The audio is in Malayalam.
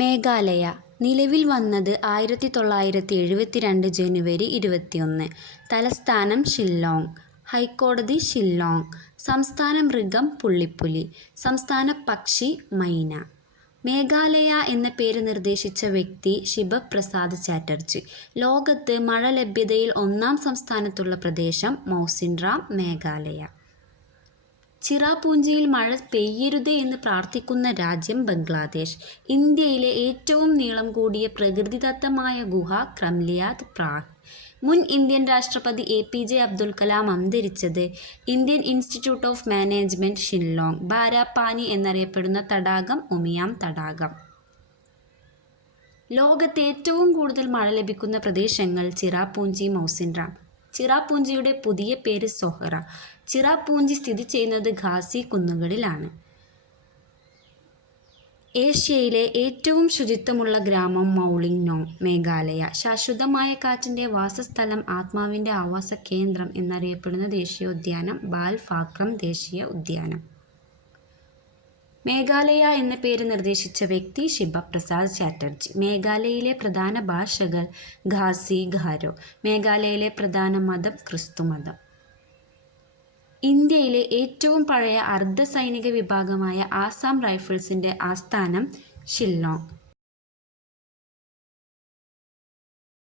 മേഘാലയ നിലവിൽ വന്നത് 1972 ജനുവരി 21. തലസ്ഥാനം ഷില്ലോങ്. ഹൈക്കോടതി ഷില്ലോങ്. സംസ്ഥാന മൃഗം പുള്ളിപ്പുലി. സംസ്ഥാന പക്ഷി മൈന. മേഘാലയ എന്ന പേര് നിർദ്ദേശിച്ച വ്യക്തി ശിബ് പ്രസാദ് ചാറ്റർജി. ലോകത്ത് മഴ ലഭ്യതയിൽ 1-ാം സ്ഥാനത്തുള്ള പ്രദേശം മൗസിൻറാം, മേഘാലയ. ചിറാപുഞ്ചിയിൽ മഴ പെയ്യരുതേ എന്ന് പ്രാർത്ഥിക്കുന്ന രാജ്യം ബംഗ്ലാദേശ്. ഇന്ത്യയിലെ ഏറ്റവും നീളം കൂടിയ പ്രകൃതിദത്തമായ ഗുഹ ക്രംലിയാത് പ്രാഗ്. മുൻ ഇന്ത്യൻ രാഷ്ട്രപതി APJ അബ്ദുൽ കലാം അന്തരിച്ചത്. Indian Institute of Management Shillong. Barapani എന്നറിയപ്പെടുന്ന തടാകം ഉമിയാം തടാകം. ലോകത്ത് ഏറ്റവും കൂടുതൽ മഴ ലഭിക്കുന്ന പ്രദേശങ്ങൾ ചിറാപുഞ്ചി, മൗസിൻറാം. ചിറാപുഞ്ചിയുടെ പുതിയ പേര് സൊഹ്റ. ചിറാപുഞ്ചി സ്ഥിതി ചെയ്യുന്നത് ഖാസി കുന്നുകളിലാണ്. ഏഷ്യയിലെ ഏറ്റവും ശുചിത്വമുള്ള ഗ്രാമം മൗലിങ്നോങ്, മേഘാലയ. ശാശ്വതമായ കാറ്റിൻ്റെ വാസസ്ഥലം, ആത്മാവിൻ്റെ ആവാസ കേന്ദ്രം എന്നറിയപ്പെടുന്ന ദേശീയോദ്യാനം ബാൽ ഫാക്രം ദേശീയ ഉദ്യാനം. മേഘാലയ എന്ന പേര് നിർദ്ദേശിച്ച വ്യക്തി ശിബ പ്രസാദ് ചാറ്റർജി. മേഘാലയയിലെ പ്രധാന ഭാഷകൾ ഖാസി, ഗാരോ. മേഘാലയയിലെ പ്രധാന മതം ക്രിസ്തുമതം. ഇന്ത്യയിലെ ഏറ്റവും പഴയ അർദ്ധ സൈനിക വിഭാഗമായ ആസാം റൈഫിൾസിൻ്റെ ആസ്ഥാനം ഷില്ലോങ്.